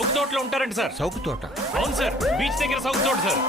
South తోటలో ఉంటారండి sir. సౌకు తోట? అవును సార్. బీచ్ దగ్గర సౌత్ తోట సార్.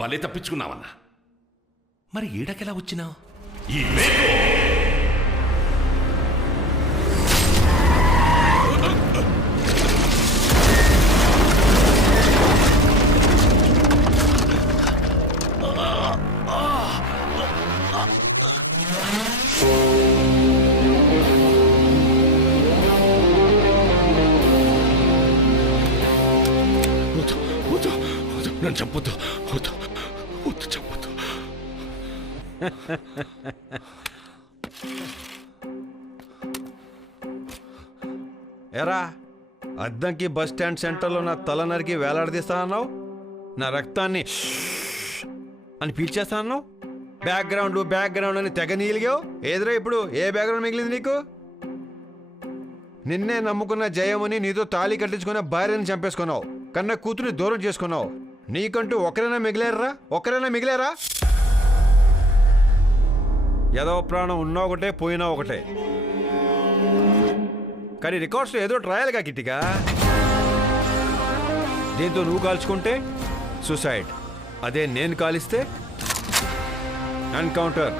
భలే తప్పించుకున్నావన్నా. మరి ఈడకెలా వచ్చినావు? ఈ ఎరా అద్దంకి బస్ స్టాండ్ సెంటర్లో నా తల నరికి వేలాడదీస్తా అన్నావు? నా రక్తాన్ని అని పీల్చేస్తా అన్నావు? బ్యాక్గ్రౌండ్ బ్యాక్గ్రౌండ్ అని తెగ నీలిగావు? ఏదిరా ఇప్పుడు? ఏ బ్యాక్గ్రౌండ్ మిగిలింది నీకు? నిన్నే నమ్ముకున్న జయమని నీతో తాళి కట్టించుకున్న భార్యని చంపేసుకున్నావు. కన్న కూతురిని దూరం చేసుకున్నావు. నీకంటూ ఒకరైనా మిగిలేరా? ఒకరైనా మిగిలేరా? ఏదో ప్రాణం ఉన్నా ఒకటే పోయినా ఒకటే. కానీ రికార్డ్స్లో ఏదో ట్రయల్గా కిట్టిగా దీంతో నువ్వు కాల్చుకుంటే? సూసైడ్ అదే నేను కాలిస్తే? Encounter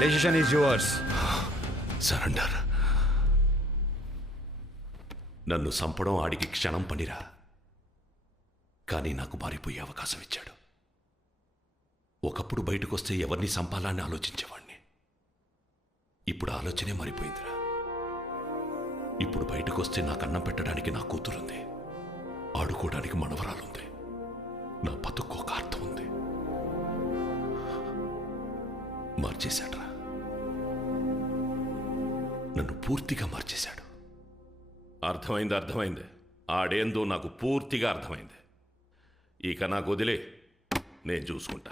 decision is yours surrender నన్ను చంపడం ఆడికి క్షణం పనిరా. కానీ నాకు మారిపోయే అవకాశం ఇచ్చాడు. ఒకప్పుడు బయటకు వస్తే ఎవరిని చంపాలని ఆలోచించేవాడిని ఇప్పుడు ఆలోచనే మారిపోయిందిరా. ఇప్పుడు బయటకొస్తే నాకు అన్నం పెట్టడానికి నా కూతురుంది. ఆడుకోవడానికి మనవరాలుంది. నా బతుకు ఒక అర్థం ఉంది. మార్చేశాడ్రా. నన్ను పూర్తిగా మార్చేశాడు. అర్థమైంది అర్థమైంది. ఆడేందో నాకు పూర్తిగా అర్థమైంది. ఇక నాకు వదిలే. నేను చూసుకుంటా.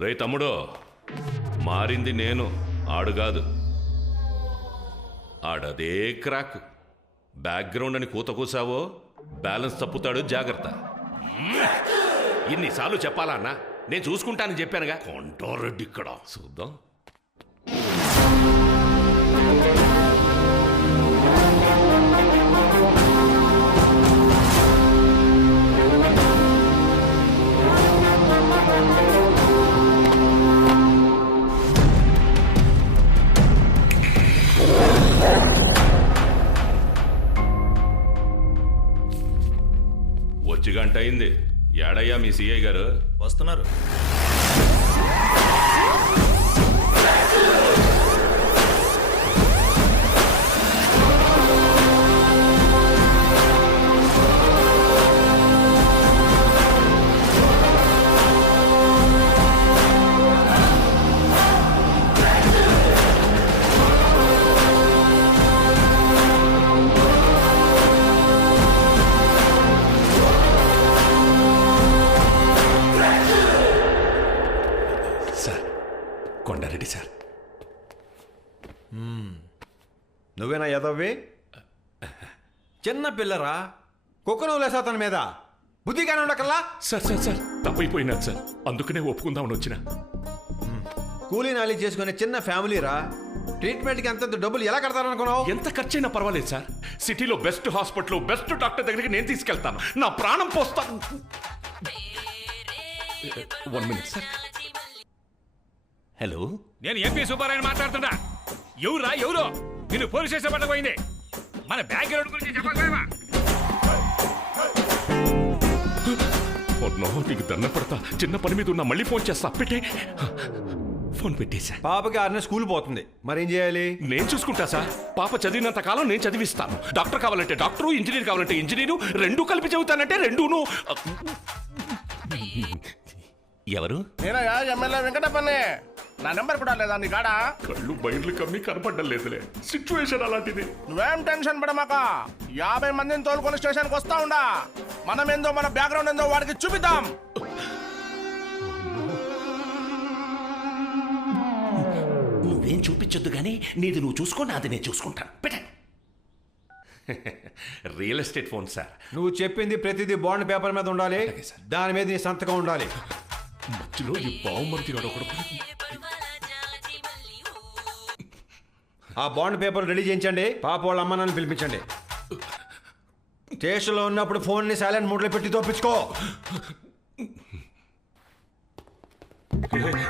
రే తమ్ముడో మారింది నేను ఆడు కాదు. ఆడదే క్రాక్. బ్యాక్గ్రౌండ్ అని కూత కూసావో బ్యాలెన్స్ తప్పుతాడు జాగ్రత్త. ఇన్నిసార్లు చెప్పాలా అన్నా? నేను చూసుకుంటానని చెప్పానుగా. కొంటారెడ్డి ఇక్కడ. చూద్దాం. సిఐ గారు. వస్తున్నారు. చిన్న పిల్లరా? కుక్కను లేసా తన మీద. బుద్ధిగానే ఉండకల్లా సార్ సార్ సార్. తప్పైపోయినాను సార్. అందుకనే ఒప్పుకుందామని వచ్చిన. కూలీ నాలి చేసుకునే చిన్న ఫ్యామిలీ రా ట్రీట్మెంట్కి అంత డబ్బులు ఎలా కడతారనుకున్నావు? ఎంత ఖర్చైనా పర్వాలేదు సార్. సిటీలో బెస్ట్ హాస్పిటల్ బెస్ట్ డాక్టర్ దగ్గరికి నేను తీసుకెళ్తాను. నా ప్రాణం పోస్తాను వన్ మినిట్ సార్. హలో? నేను ఎంపీ సుబ్బారాయణ మాట్లాడుతున్నా. ఎవరా ఎవరు? నేను పోలీస్ స్టేషన్ పట్టకపోయింది మన బ్యాక్గ్రౌండ్ గురించి చెప్పకపోయావా నో నీకు దండ పడతా. చిన్న పని మీద ఉన్నా మళ్ళీ ఫోన్ చేస్తా. పెట్టే. ఫోన్ పెట్టేశా. పాపకి ఆరునే స్కూల్ పోతుంది. మరేం చేయాలి? నేను చూసుకుంటా సార్. పాప చదివినంత కాలం నేను చదివిస్తాను. డాక్టర్ కావాలంటే డాక్టరు ఇంజనీర్ కావాలంటే ఇంజనీరు రెండు కలిపి చదువుతానంటే రెండూను. ఎవరు? నేనయ్యా ఎమ్మెల్యే వెంకటప్పని. నా నెంబర్ కూడా లేదా నీ కాడా? కళ్ళు బయర్లు కమ్మి కనపడ్డం లేదులే. సిచ్యువేషన్ అలాంటిది. నువ్వేం టెన్షన్ పడమాక? యాభై మందిని తోలుకొని స్టేషన్కి వస్తా ఉండా. మనం ఏందో మన బ్యాక్గ్రౌండ్ ఏందో వాడికి చూపిద్దాం. నువ్వేం చూపించొద్దు కానీ నీది నువ్వు చూసుకో నాది నేను చూసుకుంటాను. పెట్ట. రియల్ ఎస్టేట్ ఫోన్ సార్ నువ్వు చెప్పింది ప్రతిదీ బాండ్ పేపర్ మీద ఉండాలి. అలాగే సార్. దాని మీద నీ సంతకం ఉండాలి. మధ్యలో ఈ బావుమరిది గాడు ఒకడు ఆ బాండ్ పేపర్ రెడీ చేయించండి. పాప వాళ్ళ అమ్మ నాన్న పిలిపించండి. స్టేషన్లో ఉన్నప్పుడు ఫోన్ని సైలెంట్ మోడ్లో పెట్టి తోపించుకో.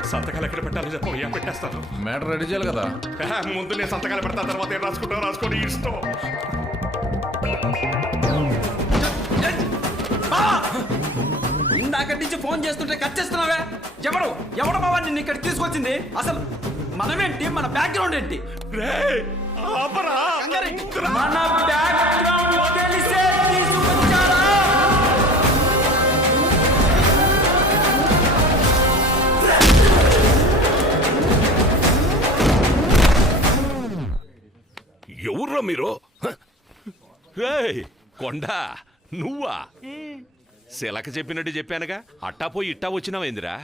సంతకాలు ఎక్కడ పెట్టాలో చెప్పయ్యా పెట్టేస్తాను? మ్యాటర్ రెడీ చేయాలి కదా? ఆ, ముందు నేను సంతకాలు పెడతా తర్వాత ఏం రాసుకుంటావు రాసుకోండి ఇష్టం. ఇందాక నుంచి ఫోన్ చేస్తుంటే కట్ చేస్తున్నావే? ఎవడు ఎవడు బాబా నిన్ను ఇక్కడ తీసుకొచ్చింది? అసలు మనమేంటి? మన బ్యాక్గ్రౌండ్ ఏంటి. మన బ్యాక్గ్రౌండ్ తెలిసే తీసుకొచ్చారా ఎవర్రా మీరు? కొండ నువ్వా? శిలక చెప్పినట్టు చెప్పానుగా. అట్టా పోయి ఇట్టా వచ్చినావేందిరా?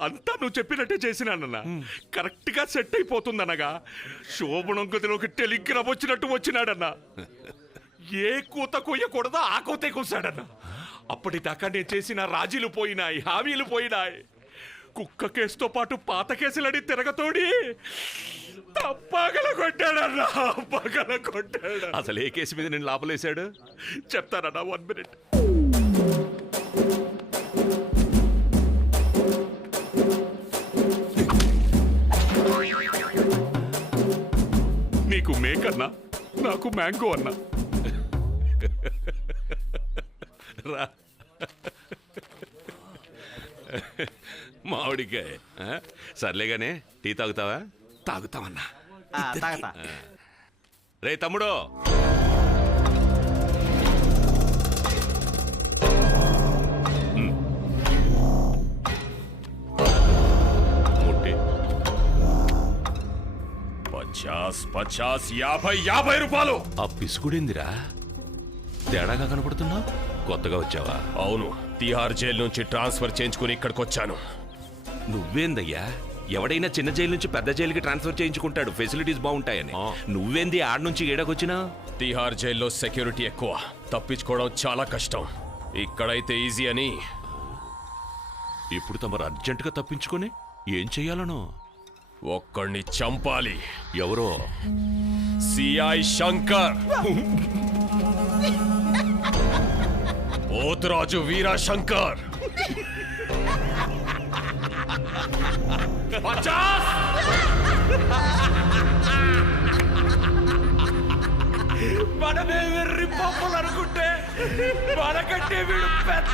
అంతా నువ్వు చెప్పినట్టే చేసినానన్నా. కరెక్ట్గా సెట్ అయిపోతుందనగా. శోభనం గదిలోకి టెలిగ్రామ్ వచ్చినట్టు వచ్చినాడన్నా. ఏ కూత కొయ్యకూడదో ఆ కూతే కూసాడన్నా అప్పటిదాకా నేను చేసిన రాజీలు పోయినాయి హామీలు పోయినాయి. కుక్క కేసుతో పాటు పాత కేసులని తిరగతోడి పగల కొట్టాడన్నా పగల కొట్టాడు. అసలు ఏ కేసు మీద నేను లోపలేశాడు? చెప్తానన్నా వన్ మినిట్. నీకు మేకన్నా నాకు మ్యాంగో అన్నా. రా. మామిడికాయ? సర్లేగానే టీ తాగుతావా? తాగుతావన్నా. తాగతా. రే తమ్ముడు. పచాస్ పచాస్ యాభై యాభై రూపాయలు. ఆ పిసుకుడిందిరా తేడాగా కనపడుతున్నా? కొత్తగా వచ్చావా? అవును తిహార్ జైలు నుంచి ట్రాన్స్ఫర్ చేయించుకుని ఇక్కడికి వచ్చాను. నువ్వేందయ్యా? ఎవడైనా చిన్న జైలు నుంచి పెద్ద జైలుకి ట్రాన్స్ఫర్ చేయించుకుంటాడు. ఫెసిలిటీస్ బాగుంటాయని. నువ్వేంది ఆడ నుంచి ఏడకొచ్చినా? తిహార్ జైల్లో సెక్యూరిటీ ఎక్కువ. తప్పించుకోవడం చాలా కష్టం. ఇక్కడైతే ఈజీ అని. ఇప్పుడు తమరు అర్జెంటుగా తప్పించుకొని ఏం చెయ్యాలనో ఒక్కడిని చంపాలి. ఎవరో? సిఐ శంకర్. పోతురాజు వీరా శంకర్. పచాస్! మనమే వెర్రి పప్పులు అనుకుంటే మనకంటే వీడు పెద్ద